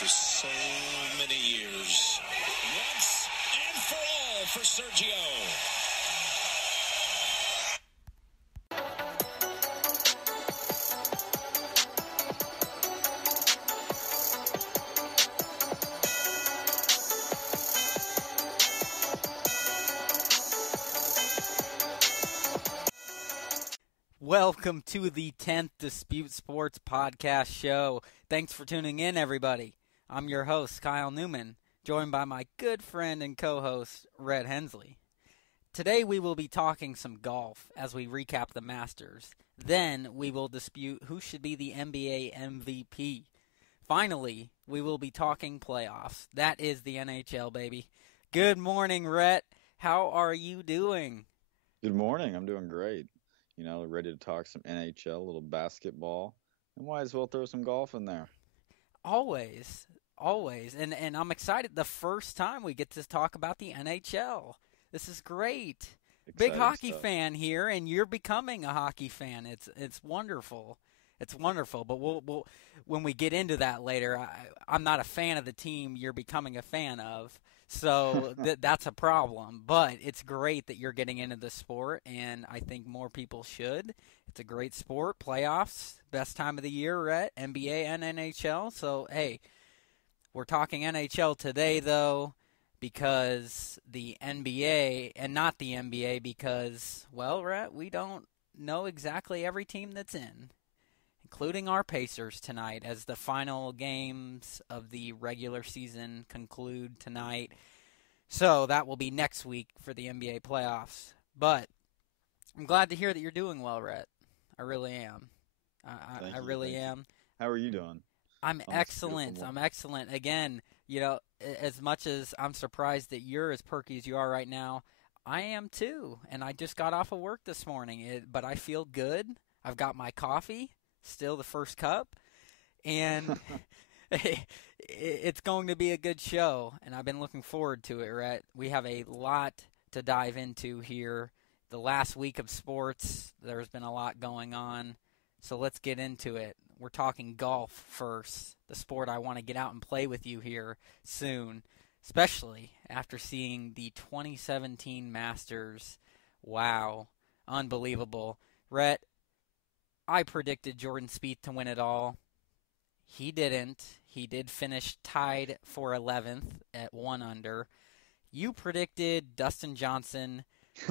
after so many years. Once and for all for Sergio. Welcome to the 10th Dispute Sports Podcast Show. Thanks for tuning in, everybody. I'm your host, Kyle Neumann, joined by my good friend and co-host, Rhett Hensley. Today we will be talking some golf as we recap the Masters. Then we will dispute who should be the NBA MVP. Finally, we will be talking playoffs. That is the NHL, baby. Good morning, Rhett. How are you doing? Good morning. I'm doing great. You know, ready to talk some NHL, a little basketball, and might as well throw some golf in there. Always. And I'm excited the first time we get to talk about the NHL. This is great. Exciting Big hockey stuff. fan here, and you're becoming a hockey fan. It's wonderful. It's wonderful. But we'll when we get into that later, I'm not a fan of the team you're becoming a fan of. So that's a problem. But it's great that you're getting into the sport, and I think more people should. It's a great sport. Playoffs, best time of the year, Rhett, NBA and NHL. So, hey, we're talking NHL today, though, because the NBA, and not the NBA because, well, Rhett, we don't know exactly every team that's in, including our Pacers tonight, as the final games of the regular season conclude tonight. So that will be next week for the NBA playoffs. But I'm glad to hear that you're doing well, Rhett. I really am. I really am. How are you doing? I'm excellent. I'm excellent. Again, you know, as much as I'm surprised that you're as perky as you are right now, I am too. And I just got off of work this morning, but I feel good. I've got my coffee. Still the first cup, and it's going to be a good show, and I've been looking forward to it, Rhett. We have a lot to dive into here. The last week of sports, there's been a lot going on, so let's get into it. We're talking golf first, the sport I want to get out and play with you here soon, especially after seeing the 2017 Masters. Wow, unbelievable. Rhett, I predicted Jordan Spieth to win it all. He didn't. He did finish tied for 11th at 1 under. You predicted Dustin Johnson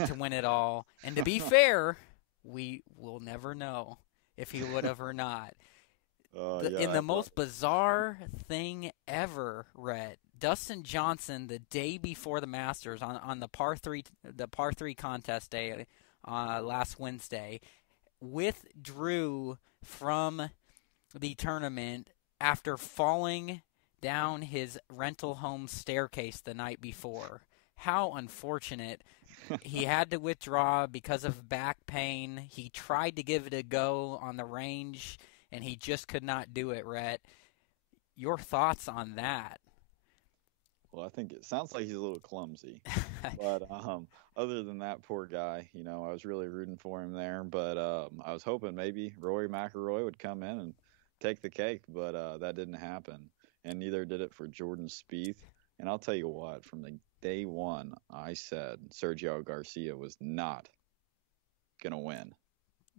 to win it all. And to be fair, we will never know if he would have or not. In the most bizarre thing ever, Rhett, Dustin Johnson, the day before the Masters, on the par 3 contest day last Wednesday, withdrew from the tournament after falling down his rental home staircase the night before. How unfortunate. He had to withdraw because of back pain. He tried to give it a go on the range, and he just could not do it, Rhett. Your thoughts on that? Well, I think it sounds like he's a little clumsy. But other than that, poor guy, you know, I was really rooting for him there. But I was hoping maybe Rory McIlroy would come in and take the cake, but that didn't happen. And neither did it for Jordan Spieth. And I'll tell you what, from the day one, I said Sergio Garcia was not going to win.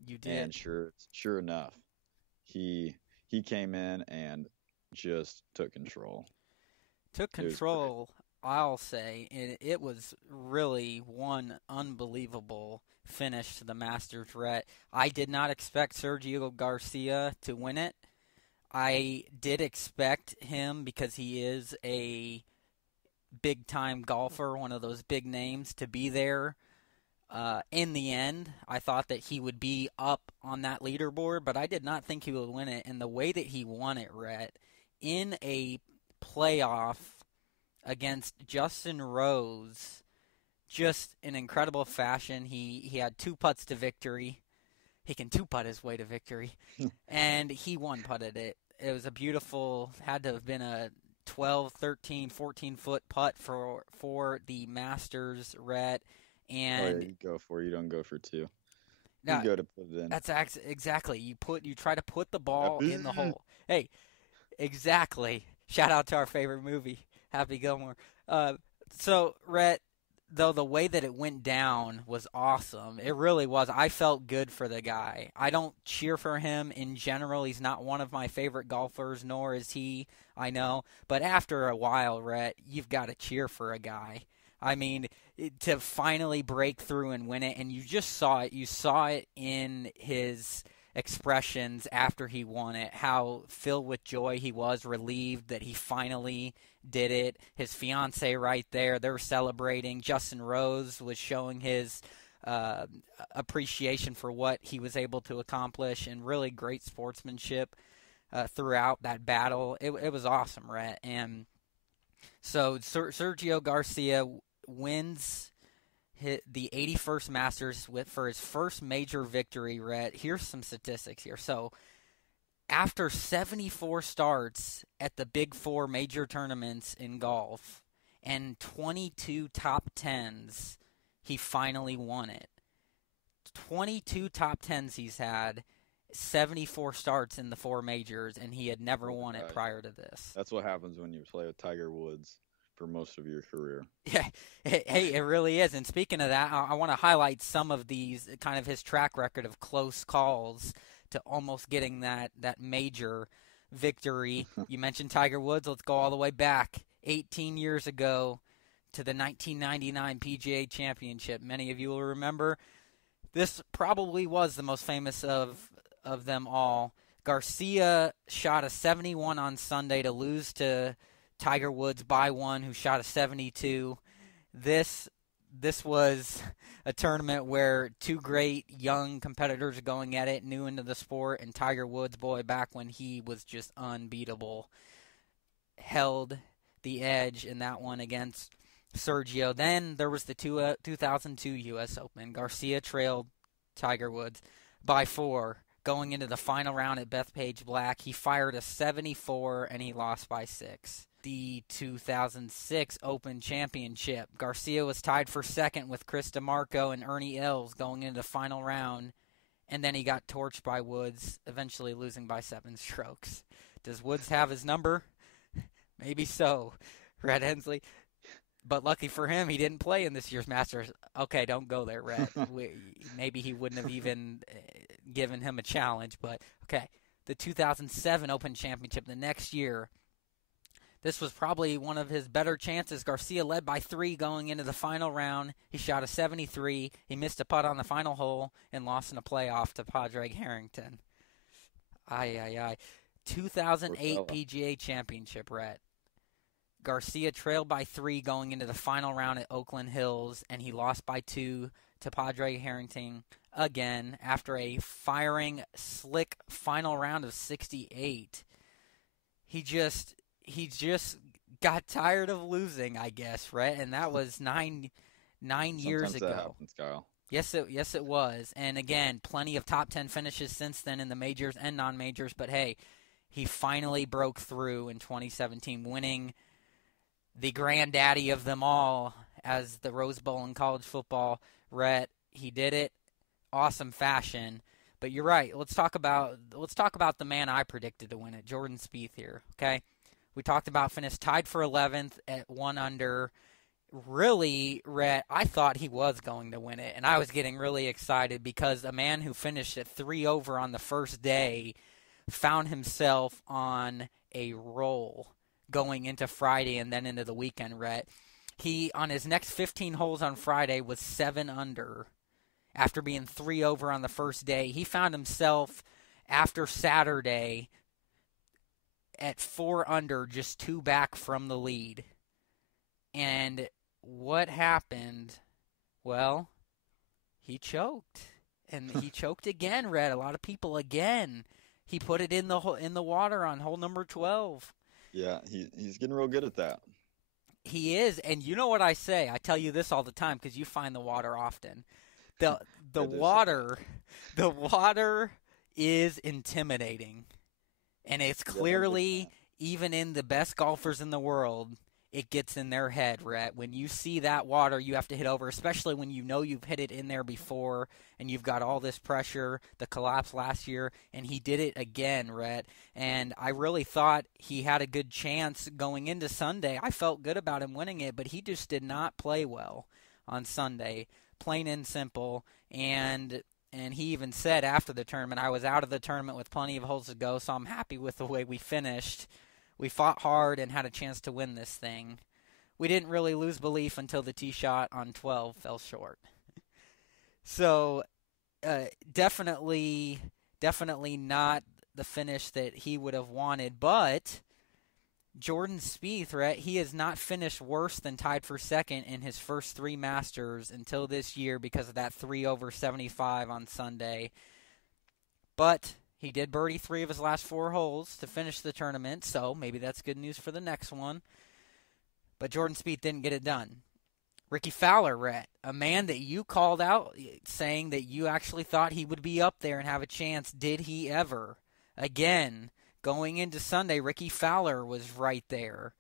You did. And sure enough, he came in and just took control. Took control, I'll say. It was really one unbelievable finish to the Masters, Rhett. I did not expect Sergio Garcia to win it. I did expect him, because he is a big-time golfer, one of those big names, to be there. In the end, I thought that he would be up on that leaderboard, but I did not think he would win it. And the way that he won it, Rhett, in a playoff against Justin Rose, just in incredible fashion. He had 2 putts to victory. He can 2-putt his way to victory. And he 1-putted it. It was a beautiful, had to have been a 12, 13, 14-foot putt for the Masters, Rhett. And you go for it. You don't go for 2. Now, you go to put it in. That's exactly. You try to put the ball in the hole. Hey, exactly. Shout out to our favorite movie, Happy Gilmore. So, Rhett, though the way that it went down was awesome. It really was. I felt good for the guy. I don't cheer for him in general. He's not one of my favorite golfers, nor is he, I know. But after a while, Rhett, you've got to cheer for a guy. I mean, to finally break through and win it, and you just saw it. You saw it in his expressions after he won it, how filled with joy he was, relieved that he finally did it. His fiance right there, they were celebrating. Justin Rose was showing his appreciation for what he was able to accomplish, and really great sportsmanship throughout that battle. It was awesome, Rhett. And so Sergio Garcia wins the 81st Masters for his first major victory, Rhett. Here's some statistics here. So after 74 starts at the Big Four major tournaments in golf and 22 top 10s, he finally won it. 22 top 10s he's had, 74 starts in the four majors, and he had never won it prior to this. That's what happens when you play with Tiger Woods for most of your career. Yeah, hey, it really is. And speaking of that, I want to highlight some of these, kind of his track record of close calls to almost getting that major victory. You mentioned Tiger Woods. Let's go all the way back 18 years ago to the 1999 PGA Championship. Many of you will remember this probably was the most famous of them all. Garcia shot a 71 on Sunday to lose to Tiger Woods by one, who shot a 72. This was a tournament where two great young competitors going at it, new into the sport, and Tiger Woods, boy, back when he was just unbeatable, held the edge in that one against Sergio. Then there was the 2002 U.S. Open. Garcia trailed Tiger Woods by 4 going into the final round at Bethpage Black. He fired a 74, and he lost by 6. The 2006 Open Championship. Garcia was tied for second with Chris DeMarco and Ernie Els going into the final round, and then he got torched by Woods, eventually losing by 7 strokes. Does Woods have his number? Maybe so, Rhett Hensley. But lucky for him, he didn't play in this year's Masters. Okay, don't go there, Rhett. Maybe he wouldn't have even given him a challenge. But, okay, the 2007 Open Championship the next year. This was probably one of his better chances. Garcia led by 3 going into the final round. He shot a 73. He missed a putt on the final hole and lost in a playoff to Padraig Harrington. 2008 PGA Championship, Rhett. Garcia trailed by 3 going into the final round at Oakland Hills, and he lost by 2 to Padraig Harrington again after a firing, slick final round of 68. He just got tired of losing, I guess, right? And that was nine years ago. That happens, Kyle. Yes, it was. And again, plenty of top 10 finishes since then in the majors and non-majors. But hey, he finally broke through in 2017, winning the granddaddy of them all as the Rose Bowl in college football. Rhett, he did it, awesome fashion. But you're right. Let's talk about the man I predicted to win it, Jordan Spieth here. Okay. We talked about finished tied for 11th at 1 under. Really, Rhett, I thought he was going to win it, and I was getting really excited because a man who finished at 3 over on the first day found himself on a roll going into Friday and then into the weekend, Rhett. He, on his next 15 holes on Friday, was 7 under after being 3 over on the first day. He found himself, after Saturday, at 4 under, just 2 back from the lead. And what happened? Well, he choked. And he choked again, Rhett. A lot of people again. He put it in the water on hole number 12. Yeah, he's getting real good at that. He is, and you know what I say? I tell you this all the time because you find the water often. The water is intimidating. And it's clearly, even in the best golfers in the world, it gets in their head, Rhett. When you see that water you have to hit over, especially when you know you've hit it in there before and you've got all this pressure, the collapse last year, and he did it again, Rhett. And I really thought he had a good chance going into Sunday. I felt good about him winning it, but he just did not play well on Sunday, plain and simple. And he even said after the tournament, I was out of the tournament with plenty of holes to go, so I'm happy with the way we finished. We fought hard and had a chance to win this thing. We didn't really lose belief until the tee shot on 12 fell short. So definitely not the finish that he would have wanted. But Jordan Spieth, right, he has not finished worse than tied for second in his first 3 Masters until this year because of that 3 over 75 on Sunday. But he did birdie 3 of his last 4 holes to finish the tournament, so maybe that's good news for the next one. But Jordan Spieth didn't get it done. Ricky Fowler, Rhett, a man that you called out saying that you actually thought he would be up there and have a chance. Did he ever? Again, going into Sunday, Ricky Fowler was right there.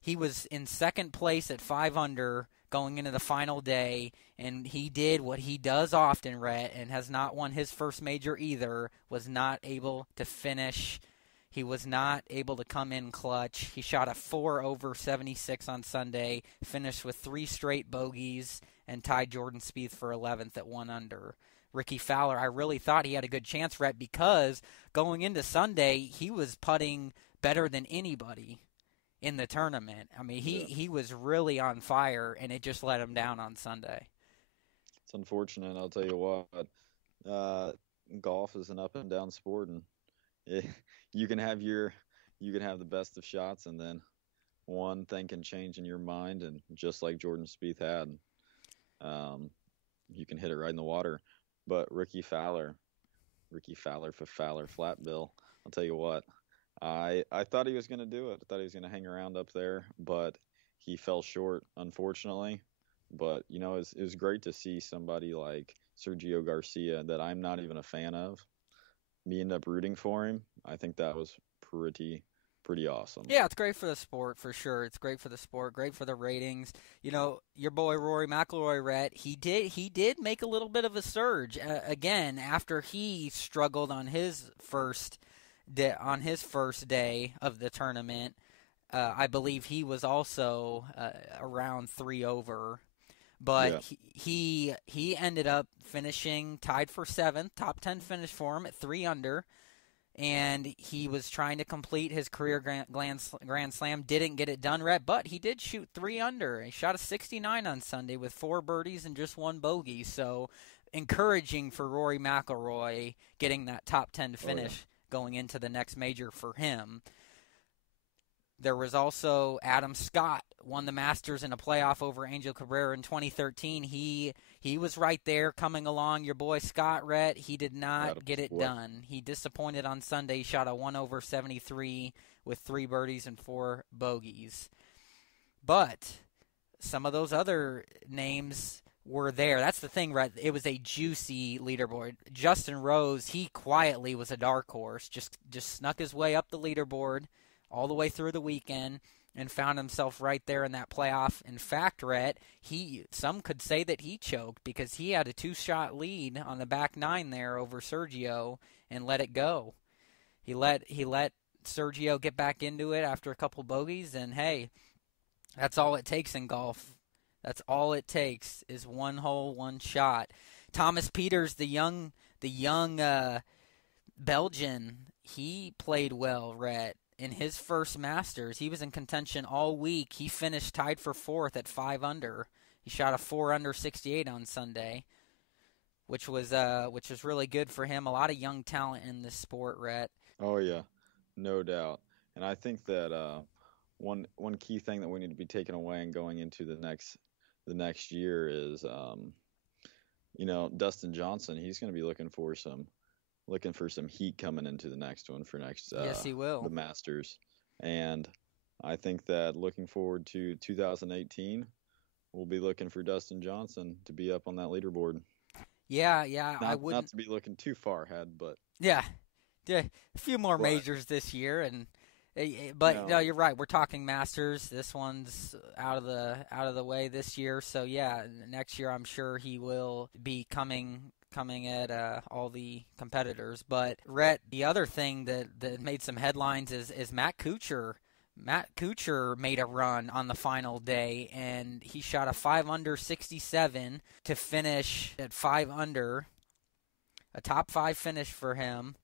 He was in second place at 5 under going into the final day, and he did what he does often, Rhett, and has not won his first major either, was not able to finish. He was not able to come in clutch. He shot a 4 over 76 on Sunday, finished with 3 straight bogeys, and tied Jordan Spieth for 11th at 1 under. Ricky Fowler, I really thought he had a good chance, Rhett, because going into Sunday, he was putting better than anybody in the tournament. I mean, he was really on fire, and it just let him down on Sunday. It's unfortunate. I'll tell you what. Golf is an up and down sport, and you can have the best of shots, and then one thing can change in your mind, and just like Jordan Spieth had, you can hit it right in the water. But Ricky Fowler for Fowler Flat Bill. I'll tell you what. I thought he was going to do it. I thought he was going to hang around up there, but he fell short, unfortunately. But, you know, it was great to see somebody like Sergio Garcia that I'm not even a fan of. Me end up rooting for him. I think that was pretty awesome. Yeah, it's great for the sport, for sure. It's great for the sport, great for the ratings. You know, your boy Rory McIlroy, Rhett, he did make a little bit of a surge again after he struggled on his first day of the tournament. I believe he was also around 3 over, but yeah. he ended up finishing tied for 7th, top 10 finish for him at 3 under, and he was trying to complete his career Grand Slam. Didn't get it done, Rhett, but he did shoot 3 under. He shot a 69 on Sunday with 4 birdies and just 1 bogey. So encouraging for Rory McIlroy getting that top 10 finish going into the next major for him. There was also Adam Scott, won the Masters in a playoff over Angel Cabrera in 2013. He was right there coming along. Your boy Scott, Rhett, he did not get it done. He disappointed on Sunday. He shot a 1 over 73 with 3 birdies and 4 bogeys. But some of those other names were there. That's the thing, Rhett. It was a juicy leaderboard. Justin Rose, he quietly was a dark horse. Just snuck his way up the leaderboard all the way through the weekend and found himself right there in that playoff. In fact, Rhett, some could say that he choked because he had a 2-shot lead on the back 9 there over Sergio and let it go. He let Sergio get back into it after a couple bogeys, and hey, that's all it takes in golf. That's all it takes is 1 hole, 1 shot. Thomas Pieters, the young Belgian, he played well, Rhett. In his first Masters, he was in contention all week. He finished tied for 4th at 5 under. He shot a 4 under 68 on Sunday, which was really good for him. A lot of young talent in this sport, Rhett. Oh yeah, no doubt. And I think that one key thing that we need to be taking away and going into the next year is, Dustin Johnson. He's going to be looking for some heat coming into the next one for next. Yes, he will. The Masters, and I think that looking forward to 2018, we'll be looking for Dustin Johnson to be up on that leaderboard. Yeah, I wouldn't. Not to be looking too far ahead, but yeah, a few more majors this year, and But no, you're right. We're talking Masters. This one's out of the way this year. So yeah, next year I'm sure he will be coming at all the competitors. But Rhett, the other thing that made some headlines is Matt Kuchar. Matt Kuchar made a run on the final day, and he shot a 5-under 67 to finish at 5-under. A top 5 finish for him.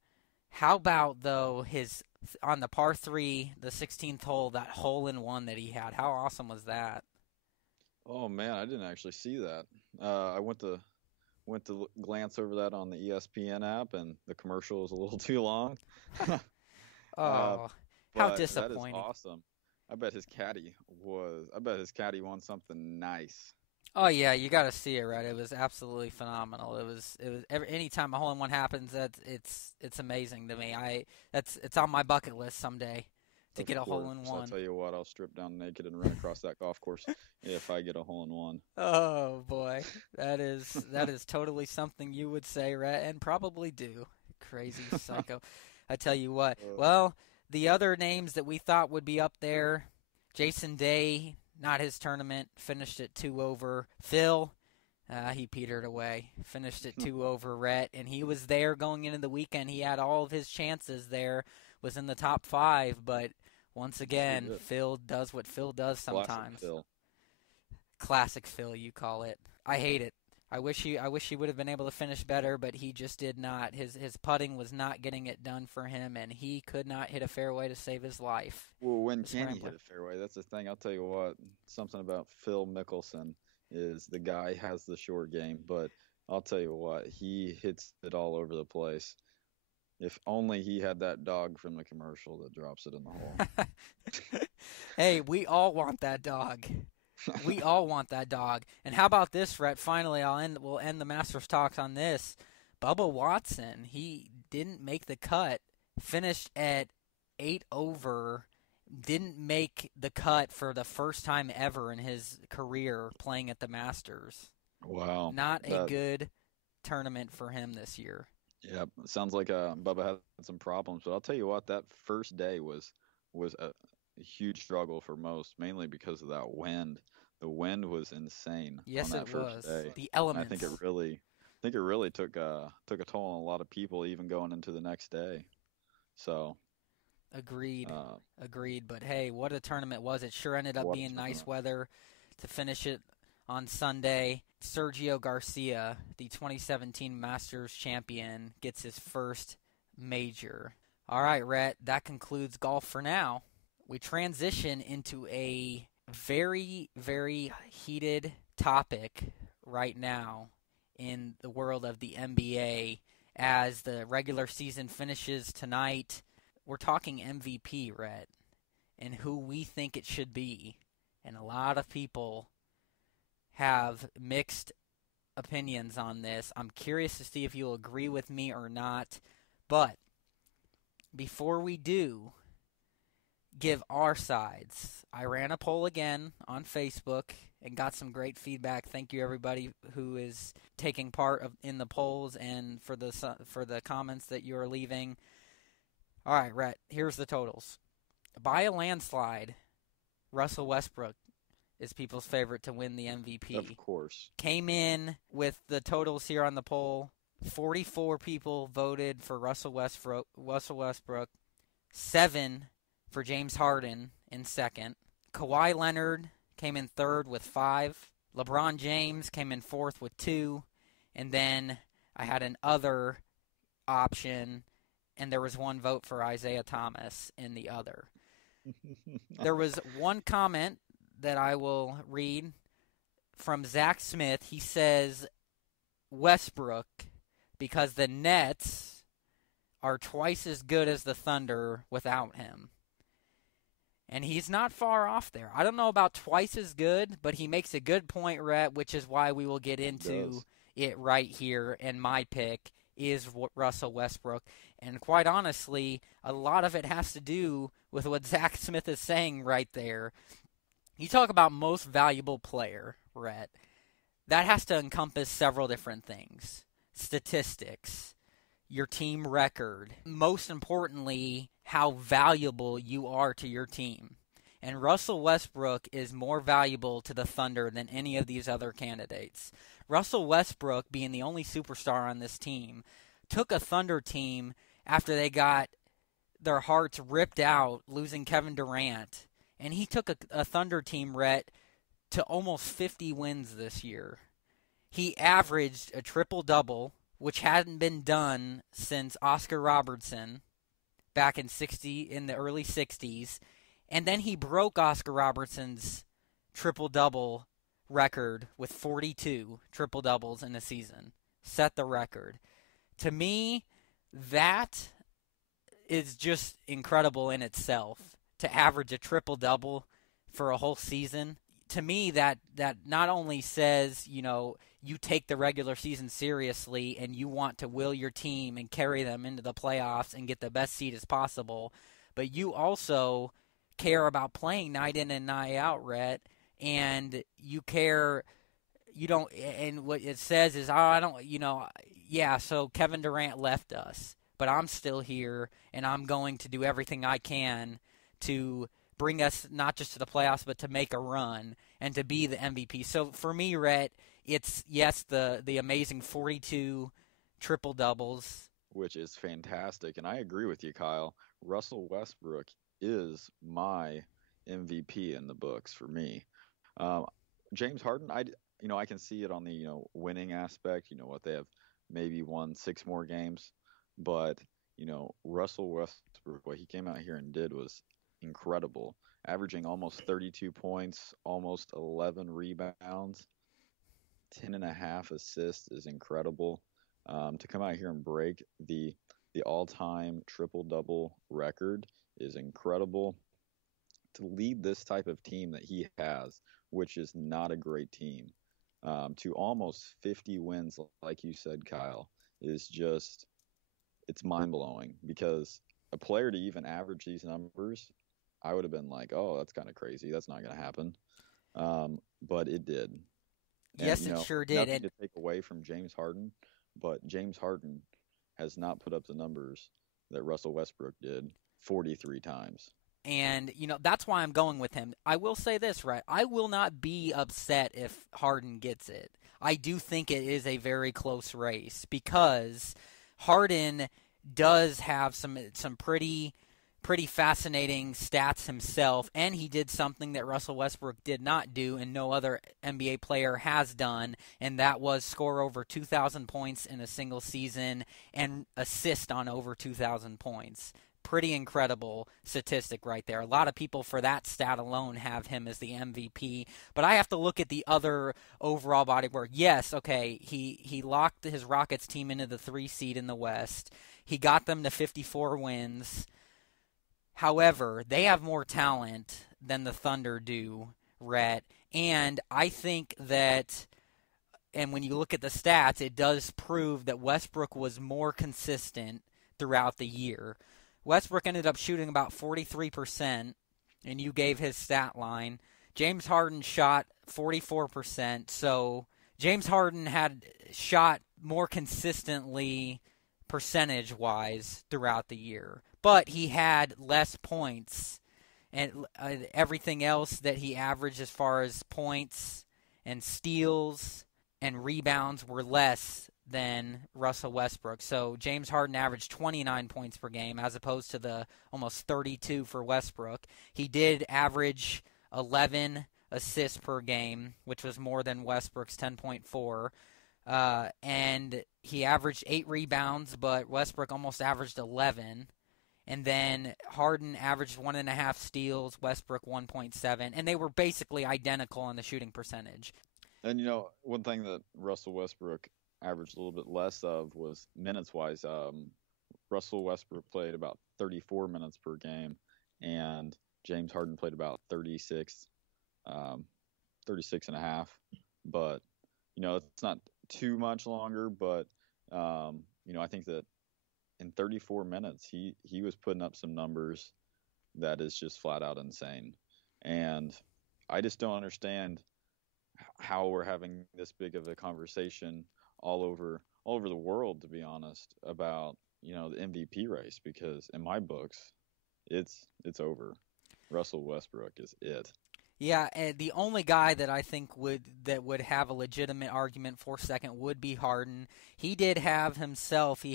How about, though, on the par 3, the 16th hole, that hole-in-one that he had? How awesome was that? Oh, man, I didn't actually see that. I went to glance over that on the ESPN app, and the commercial was a little too long. How disappointing. That is awesome. I bet his caddy won something nice. Oh yeah, you got to see it, right? It was absolutely phenomenal. It was anytime a hole-in-one happens, it's amazing to me. It's on my bucket list someday to get a hole-in-one. I'll tell you what, I'll strip down naked and run across that golf course if I get a hole-in-one. Oh boy, that is totally something you would say, Rhett, and probably do. Crazy psycho. I tell you what. Well, the other names that we thought would be up there, Jason Day, not his tournament, finished at 2 over. Phil, he petered away, finished at 2 over. Rhett, and he was there going into the weekend. He had all of his chances there, was in the top 5, but once again, Phil does what Phil does sometimes. Classic Phil, you call it. I hate it. I wish he would have been able to finish better, but he just did not. His putting was not getting it done for him, and he could not hit a fairway to save his life. Well, when can he hit a fairway? That's the thing. I'll tell you what, something about Phil Mickelson is the guy has the short game, but I'll tell you what, he hits it all over the place. If only he had that dog from the commercial that drops it in the hole. Hey, we all want that dog. We all want that dog. And how about this, Rhett? Finally, we'll end the Masters talks on this. Bubba Watson, he didn't make the cut, finished at 8 over, didn't make the cut for the first time ever in his career playing at the Masters. Wow. Not a good tournament for him this year. Yeah, sounds like Bubba had some problems. But I'll tell you what, that first day was a huge struggle for most, mainly because of that wind. The wind was insane. Yes, on that first day. The elements. And I think it really took a toll on a lot of people, even going into the next day. So. Agreed. But hey, what a tournament was it? Sure ended up being nice weather to finish it on Sunday. Sergio Garcia, the 2017 Masters champion, gets his first major. All right, Rhett, that concludes golf for now. We transition into a very, very heated topic right now in the world of the NBA as the regular season finishes tonight. We're talking MVP, Rhett, and who we think it should be. And a lot of people have mixed opinions on this. I'm curious to see if you'll agree with me or not. But before we do, give our sides. I ran a poll again on Facebook and got some great feedback. Thank you, everybody who is taking part in the polls and for the comments that you are leaving. All right, Rhett, here's the totals. By a landslide, Russell Westbrook is people's favorite to win the MVP. Of course. Came in with the totals here on the poll. 44 people voted for Russell Westbrook. 7 for James Harden in second. Kawhi Leonard came in third with 5. LeBron James came in fourth with 2. And then I had an other option, and there was 1 vote for Isaiah Thomas in the other. There was one comment that I will read from Zach Smith. He says, Westbrook, because the Nets are twice as good as the Thunder without him. And he's not far off there. I don't know about twice as good, but he makes a good point, Rhett, which is why we will get into it right here. And my pick is Russell Westbrook. And quite honestly, a lot of it has to do with what Zach Smith is saying right there. You talk about most valuable player, Rhett. That has to encompass several different things. Statistics. your team record. Most importantly, how valuable you are to your team. And Russell Westbrook is more valuable to the Thunder than any of these other candidates. Russell Westbrook, being the only superstar on this team, took a Thunder team after they got their hearts ripped out losing Kevin Durant. And he took a Thunder team, Rhett, to almost 50 wins this year. He averaged a triple-double, which hadn't been done since Oscar Robertson back in the early 60s. And then he broke Oscar Robertson's triple-double record with 42 triple-doubles in a season. Set the record. To me, that is just incredible in itself. To average a triple-double for a whole season. To me, that not only says, you take the regular season seriously and you want to will your team and carry them into the playoffs and get the best seed as possible, but you also care about playing night in and night out, Rhett, and you care, and what it says is, so Kevin Durant left us, but I'm still here, and I'm going to do everything I can to bring us not just to the playoffs, but to make a run and to be the MVP. So for me, Rhett, it's, yes, the amazing 42 triple-doubles. Which is fantastic, and I agree with you, Kyle. Russell Westbrook is my MVP in the books for me. James Harden, I can see it on the winning aspect. What they have maybe won 6 more games, but Russell Westbrook, what he came out here and did was incredible, averaging almost 32 points, almost 11 rebounds, 10.5 assists is incredible. To come out here and break the all-time triple-double record is incredible. To lead this type of team that he has, which is not a great team, to almost 50 wins, like you said, Kyle, is just, it's mind-blowing, because a player to even average these numbers, I would have been like, oh, that's kind of crazy. That's not going to happen. But it did. And, yes, it sure did. Nothing to take away from James Harden, but James Harden has not put up the numbers that Russell Westbrook did 43 times. And, that's why I'm going with him. I will say this, right? I will not be upset if Harden gets it. I do think it is a very close race, because Harden does have some pretty fascinating stats himself, and he did something that Russell Westbrook did not do and no other NBA player has done, and that was score over 2,000 points in a single season and assist on over 2,000 points. Pretty incredible statistic right there. A lot of people for that stat alone have him as the MVP, but I have to look at the other overall body of work. Yes, okay, he locked his Rockets team into the 3 seed in the West. He got them to 54 wins. However, they have more talent than the Thunder do, Rhett, and I think that, and when you look at the stats, it does prove that Westbrook was more consistent throughout the year. Westbrook ended up shooting about 43%, and you gave his stat line. James Harden shot 44%, so James Harden had shot more consistently percentage-wise throughout the year. But he had less points, and everything else that he averaged as far as points and steals and rebounds were less than Russell Westbrook. So James Harden averaged 29 points per game as opposed to the almost 32 for Westbrook. He did average 11 assists per game, which was more than Westbrook's 10.4. And he averaged 8 rebounds, but Westbrook almost averaged 11. And then Harden averaged 1.5 steals, Westbrook 1.7, and they were basically identical on the shooting percentage. And, one thing that Russell Westbrook averaged a little bit less of was minutes-wise. Russell Westbrook played about 34 minutes per game, and James Harden played about 36 and a half. But, it's not too much longer, but, I think that in 34 minutes, he was putting up some numbers that is just flat out insane. And I just don't understand how we're having this big of a conversation all over the world, to be honest, about the MVP race, because in my books, it's over. Russell Westbrook is it. Yeah, and the only guy that I think would have a legitimate argument for second would be Harden. He did have himself. He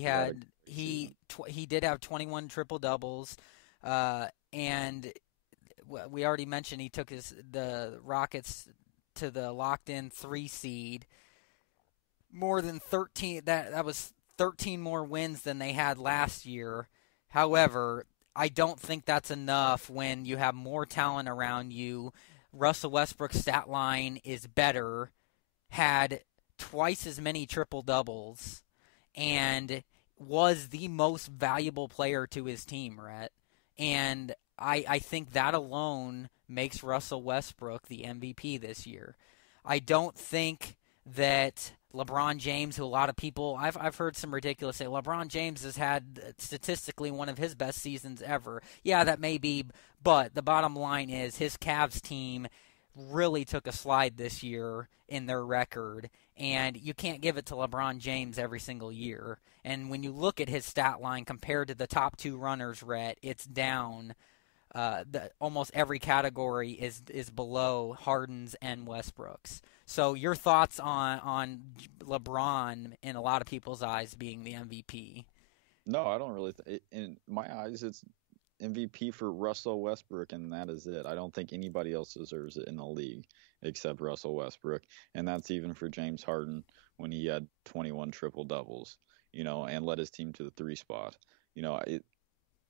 did have 21 triple doubles, and we already mentioned he took the Rockets to the locked in 3 seed. More than 13. That was 13 more wins than they had last year. However, I don't think that's enough when you have more talent around you. Russell Westbrook's stat line is better, had twice as many triple-doubles, and was the most valuable player to his team, Rhett. And I think that alone makes Russell Westbrook the MVP this year. I don't think that LeBron James, who a lot of people, I've heard some ridiculous say, LeBron James has had statistically one of his best seasons ever. Yeah, that may be, but the bottom line is his Cavs team really took a slide this year in their record, and you can't give it to LeBron James every single year. And when you look at his stat line compared to the top 2 runners, Rhett, it's down. Almost every category is below Harden's and Westbrook's. So your thoughts on LeBron in a lot of people's eyes being the MVP? No, I don't really. In my eyes, it's MVP for Russell Westbrook, and that is it. I don't think anybody else deserves it in the league except Russell Westbrook, and that's even for James Harden when he had 21 triple doubles, and led his team to the 3 spot.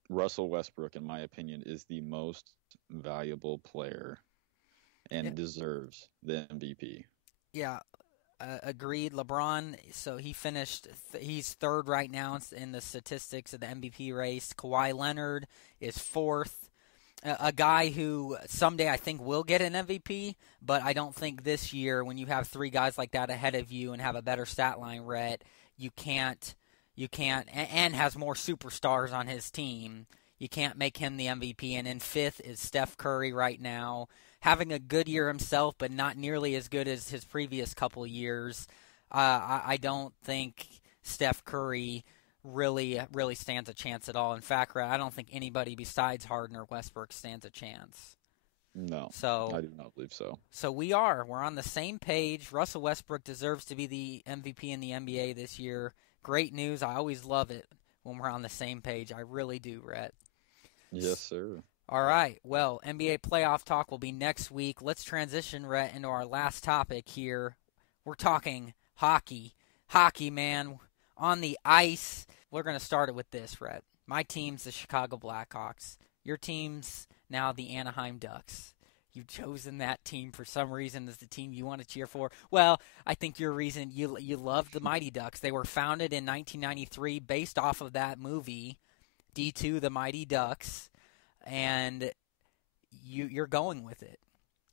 Russell Westbrook, in my opinion, is the most valuable player and deserves the MVP. Yeah, agreed. LeBron, so he finished, he's 3rd right now in the statistics of the MVP race. Kawhi Leonard is 4th. A guy who someday I think will get an MVP, but I don't think this year, when you have 3 guys like that ahead of you and have a better stat line, Rhett, you can't, and has more superstars on his team, you can't make him the MVP. And in 5th is Steph Curry right now, having a good year himself, but not nearly as good as his previous couple years. I don't think Steph Curry really stands a chance at all. In fact, I don't think anybody besides Harden or Westbrook stands a chance. No, so I do not believe so. So we're on the same page. Russell Westbrook deserves to be the MVP in the NBA this year. Great news. I always love it when we're on the same page. I really do, Rhett. Yes, sir. All right. Well, NBA playoff talk will be next week. Let's transition, Rhett, into our last topic here. We're talking hockey. Hockey, man, on the ice. We're going to start it with this, Rhett. My team's the Chicago Blackhawks. Your team's now the Anaheim Ducks. You've chosen that team for some reason as the team you want to cheer for. Well, I think your reason, you love the Mighty Ducks. They were founded in 1993 based off of that movie, D2, The Mighty Ducks, and you're going with it.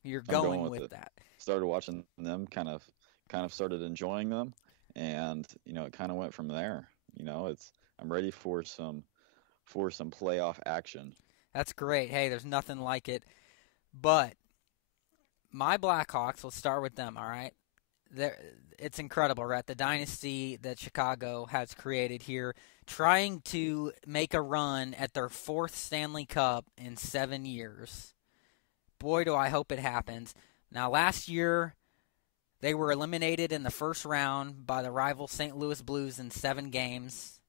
You're going with that. Started watching them, kind of started enjoying them, and it kind of went from there. I'm ready for some playoff action. That's great. Hey, there's nothing like it. But my Blackhawks, let's start with them, all right? It's incredible, right? The dynasty that Chicago has created here, trying to make a run at their 4th Stanley Cup in 7 years. Boy, do I hope it happens. Now, last year, they were eliminated in the first round by the rival St. Louis Blues in 7 games.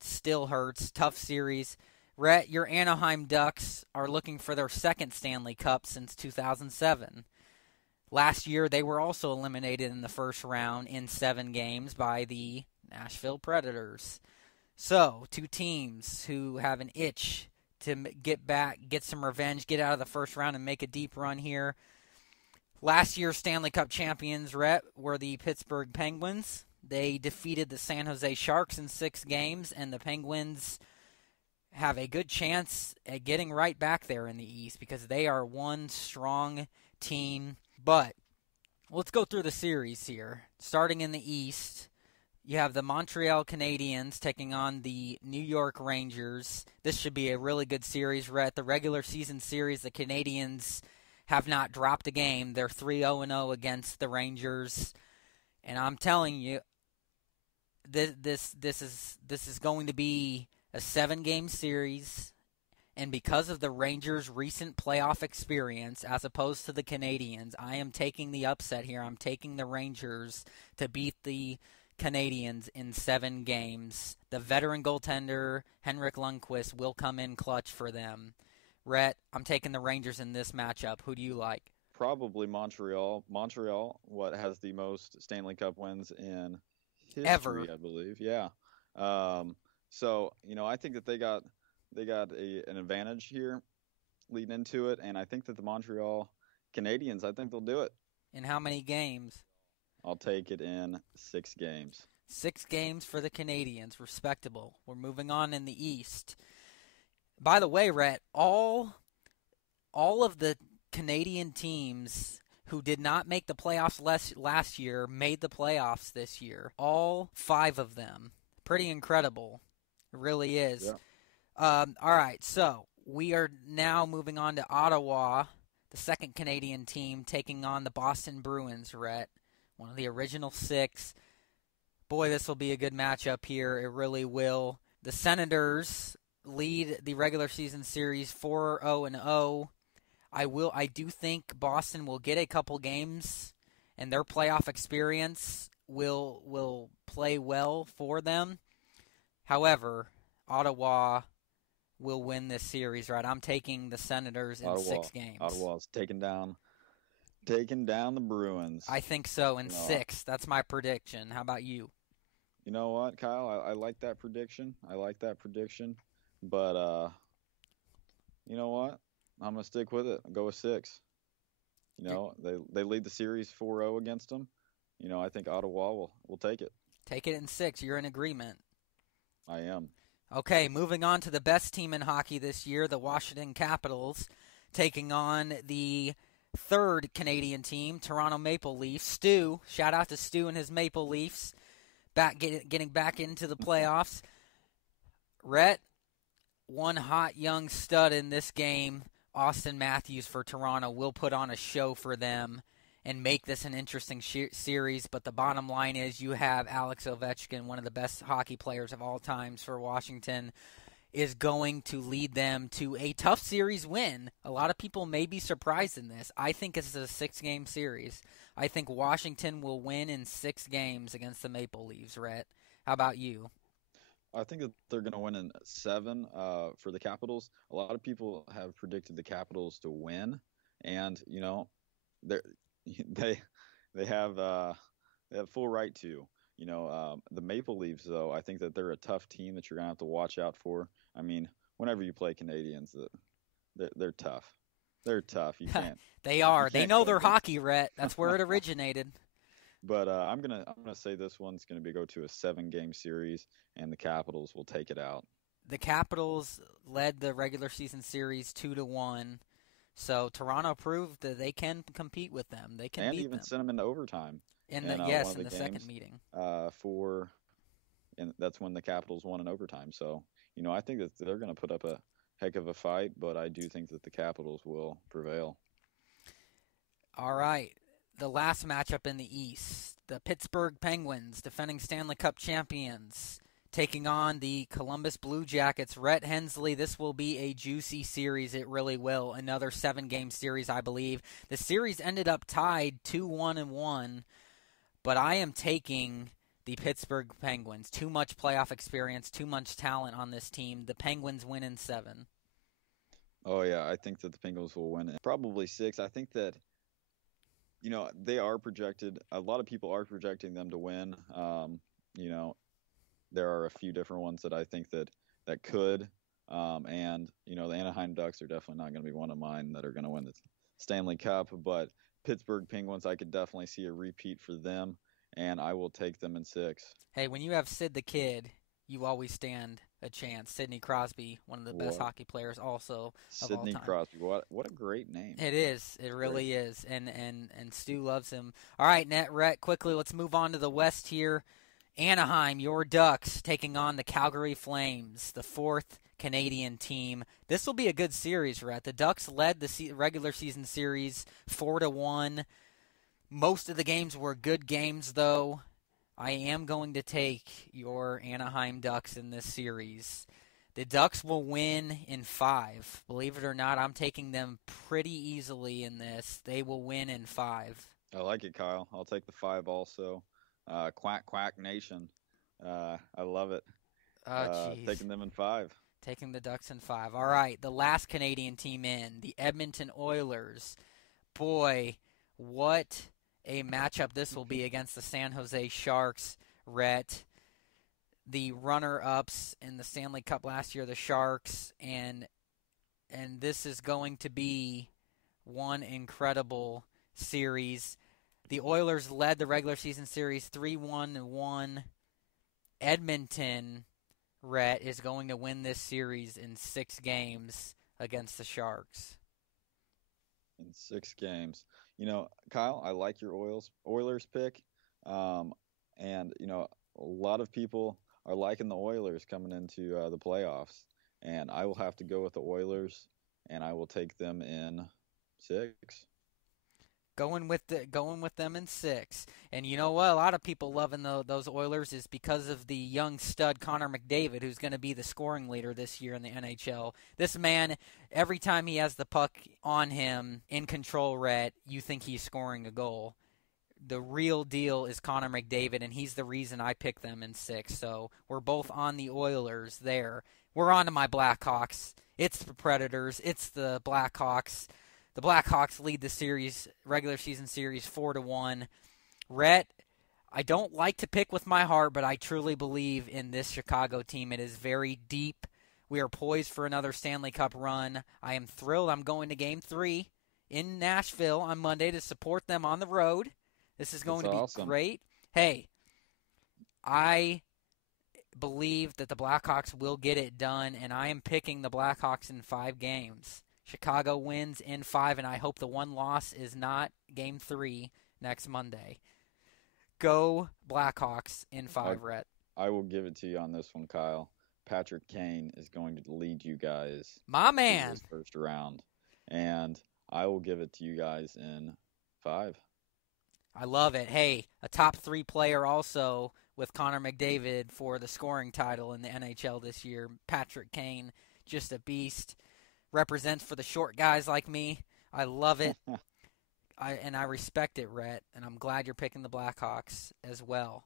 Still hurts. Tough series. Rhett, your Anaheim Ducks are looking for their 2nd Stanley Cup since 2007. Last year, they were also eliminated in the first round in 7 games by the Nashville Predators. So, 2 teams who have an itch to get back, get some revenge, get out of the first round and make a deep run here. Last year's Stanley Cup champions, Rhett, were the Pittsburgh Penguins. They defeated the San Jose Sharks in 6 games, and the Penguins have a good chance at getting right back there in the East because they are one strong team. But let's go through the series here. Starting in the East, you have the Montreal Canadiens taking on the New York Rangers. This should be a really good series, Rhett. The regular season series, the Canadiens have not dropped a game. They're 3-0-0 against the Rangers. And I'm telling you, this is going to be a 7-game series, and because of the Rangers' recent playoff experience, as opposed to the Canadiens, I am taking the upset here. I'm taking the Rangers to beat the Canadiens in 7 games. The veteran goaltender, Henrik Lundqvist, will come in clutch for them. Rhett, I'm taking the Rangers in this matchup. Who do you like? Probably Montreal. Montreal, what has the most Stanley Cup wins in history, Ever. I believe. Yeah. So, I think that they got an advantage here leading into it, and I think that the Montreal Canadiens, I think they'll do it. In how many games? I'll take it in 6 games. 6 games for the Canadiens. Respectable. We're moving on in the East. By the way, Rhett, all of the Canadian teams who did not make the playoffs last year made the playoffs this year. All 5 of them. Pretty incredible. It really is. Yeah. All right, so we are now moving on to Ottawa, the second Canadian team, taking on the Boston Bruins, Rhett. One of the original 6. Boy, this will be a good matchup here. It really will. The Senators lead the regular season series 4-0-0. I do think Boston will get a couple games, and their playoff experience will play well for them. However, Ottawa will win this series, right? I'm taking the Senators in 6 games. Ottawa's taking down the Bruins. I think so in 6. That's my prediction. How about you? You know what, Kyle? I like that prediction. But you know what? I'm going to stick with it. I'll go with 6. They lead the series 4-0 against them. I think Ottawa will take it. Take it in 6. You're in agreement. I am. Okay, moving on to the best team in hockey this year, the Washington Capitals, taking on the third Canadian team, Toronto Maple Leafs. Stu, shout out to Stu and his Maple Leafs, getting back into the playoffs. Rhett, one hot young stud in this game, Austin Matthews for Toronto, will put on a show for them and make this an interesting series. But the bottom line is you have Alex Ovechkin, one of the best hockey players of all times for Washington, is going to lead them to a tough series win. A lot of people may be surprised in this. I think this is a 6-game series. I think Washington will win in 6 games against the Maple Leafs, Rhett. How about you? I think that they're going to win in 7 for the Capitals. A lot of people have predicted the Capitals to win, and they have full right to. The Maple Leafs, though, I think that they're a tough team that you're going to have to watch out for. I mean, whenever you play Canadians, they're tough. They're tough. You can't. They are. They know their hockey, Rhett. That's where it originated. But I'm gonna say this one's gonna go to a 7-game series, and the Capitals will take it out. The Capitals led the regular season series 2-1. So Toronto proved that they can compete with them. They can beat them. And even send them into overtime. In the second meeting. And that's when the Capitals won in overtime. So, I think that they're going to put up a heck of a fight, but I do think that the Capitals will prevail. All right. The last matchup in the East, the Pittsburgh Penguins, defending Stanley Cup champions, taking on the Columbus Blue Jackets. Rhett, Hensley, this will be a juicy series. It really will. Another 7-game series, I believe. The series ended up tied 2-1-1, but I am taking the Pittsburgh Penguins. Too much playoff experience, too much talent on this team. The Penguins win in 7. Oh, yeah, I think that the Penguins will win it. Probably 6. I think that, they are projected. A lot of people are projecting them to win. There are a few different ones that I think that could. And, the Anaheim Ducks are definitely not going to be one of mine that are going to win the Stanley Cup. But Pittsburgh Penguins, I could definitely see a repeat for them, and I will take them in 6. Hey, when you have Sid the Kid, you always stand a chance. Sidney Crosby, one of the best hockey players also of all time. Sidney Crosby, what a great name. It is. It really is. And Stu loves him. All right, Rhett, quickly, let's move on to the West here. Anaheim, your Ducks, taking on the Calgary Flames, the 4th Canadian team. This will be a good series, Rhett. The Ducks led the regular season series 4-1. Most of the games were good games, though. I am going to take your Anaheim Ducks in this series. The Ducks will win in 5. Believe it or not, I'm taking them pretty easily in this. They will win in 5. I like it, Kyle. I'll take the 5 also. Quack, quack nation. I love it. Oh, jeez. Taking them in 5. Taking the Ducks in 5. All right, the last Canadian team in, the Edmonton Oilers. Boy, what a matchup this will be against the San Jose Sharks, Rhett. The runner-ups in the Stanley Cup last year, the Sharks, and this is going to be one incredible series. The Oilers led the regular season series 3-1. Edmonton, Rhett, is going to win this series in 6 games against the Sharks. In 6 games. You know, Kyle, I like your Oilers pick. And, you know, a lot of people are liking the Oilers coming into the playoffs. And I will have to go with the Oilers, and I will take them in 6. Going with them in 6. And you know what? A lot of people loving those Oilers is because of the young stud Connor McDavid, who's going to be the scoring leader this year in the NHL. This man, every time he has the puck on him in control, Rhett, you think he's scoring a goal. The real deal is Connor McDavid, and he's the reason I picked them in 6. So we're both on the Oilers there. We're on to my Blackhawks. It's the Predators. It's the Blackhawks. The Blackhawks lead the series, regular season series, 4-1. Rhett, I don't like to pick with my heart, but I truly believe in this Chicago team. It is very deep. We are poised for another Stanley Cup run. I am thrilled. I'm going to Game 3 in Nashville on Monday to support them on the road. This is going to be awesome. Great. Hey, I believe that the Blackhawks will get it done, and I am picking the Blackhawks in 5 games. Chicago wins in 5, and I hope the one loss is not Game 3 next Monday. Go Blackhawks in 5, Rhett. I will give it to you on this one, Kyle. Patrick Kane is going to lead you guys. My man. To this first round. And I will give it to you guys in 5. I love it. Hey, a top 3 player also with Connor McDavid for the scoring title in the NHL this year. Patrick Kane, just a beast. Represents for the short guys like me. I love it. I respect it, Rhett, and I'm glad you're picking the Blackhawks as well.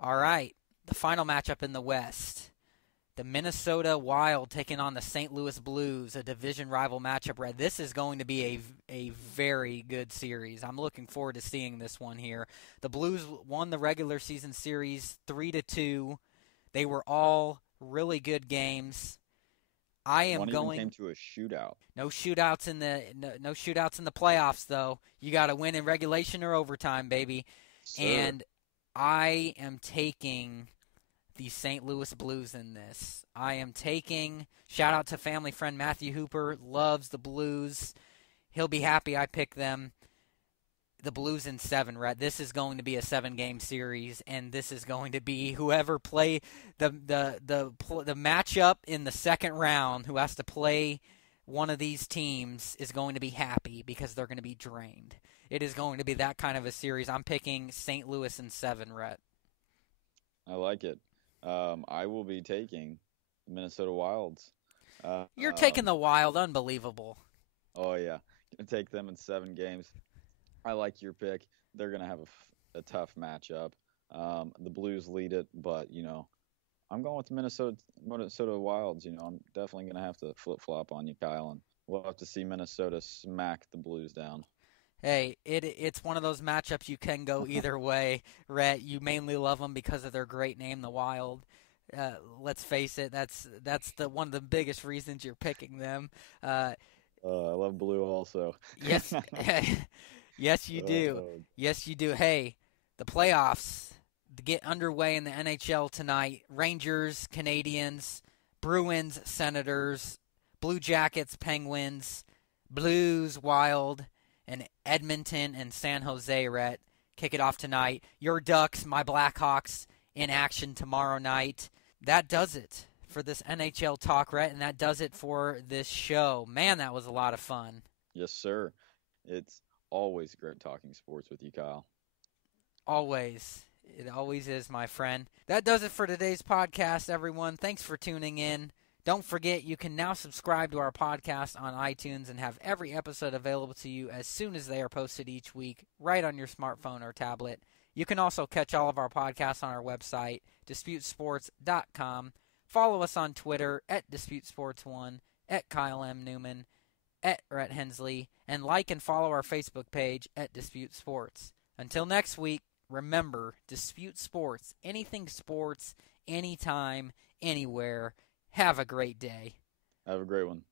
All right, the final matchup in the West. The Minnesota Wild taking on the St. Louis Blues, a division rival matchup, Rhett. This is going to be a very good series. I'm looking forward to seeing this one here. The Blues won the regular season series 3-2. They were all really good games. One even came to a shootout. No shootouts in the playoffs though. You got to win in regulation or overtime, baby. Sir. And I am taking the St. Louis Blues in this. I am taking, shout out to family friend Matthew Hooper, loves the Blues. He'll be happy I picked them. The Blues in 7, Rhett. This is going to be a 7-game series, and this is going to be whoever play the matchup in the second round, who has to play one of these teams, is going to be happy because they're going to be drained. It is going to be that kind of a series. I'm picking St. Louis in 7, Rhett. I like it. I will be taking the Minnesota Wilds. You're taking the Wild. Unbelievable. Oh, yeah. Going to take them in 7 games. I like your pick. They're going to have a tough matchup. The Blues lead it, but, you know, I'm going with the Minnesota Wilds. You know, I'm definitely going to have to flip-flop on you, Kyle, and we'll have to see Minnesota smack the Blues down. Hey, it's one of those matchups you can go either way, Rhett. You mainly love them because of their great name, the Wild. Let's face it, that's one of the biggest reasons you're picking them. I love blue also. Yes. Yes, you do. Yes, you do. Hey, the playoffs get underway in the NHL tonight. Rangers, Canadians, Bruins, Senators, Blue Jackets, Penguins, Blues, Wild, and Edmonton and San Jose, Rhett. Kick it off tonight. Your Ducks, my Blackhawks, in action tomorrow night. That does it for this NHL talk, Rhett, and that does it for this show. Man, that was a lot of fun. Yes, sir. It's always great talking sports with you, Kyle. Always. It always is, my friend. That does it for today's podcast, everyone. Thanks for tuning in. Don't forget, you can now subscribe to our podcast on iTunes and have every episode available to you as soon as they are posted each week, right on your smartphone or tablet. You can also catch all of our podcasts on our website, DisputeSports.com. Follow us on Twitter at DisputeSports1, at Kyle M. Neumann, at Rhett Hensley, and like and follow our Facebook page at Dispute Sports. Until next week, remember, Dispute Sports, anything sports, anytime, anywhere. Have a great day. Have a great one.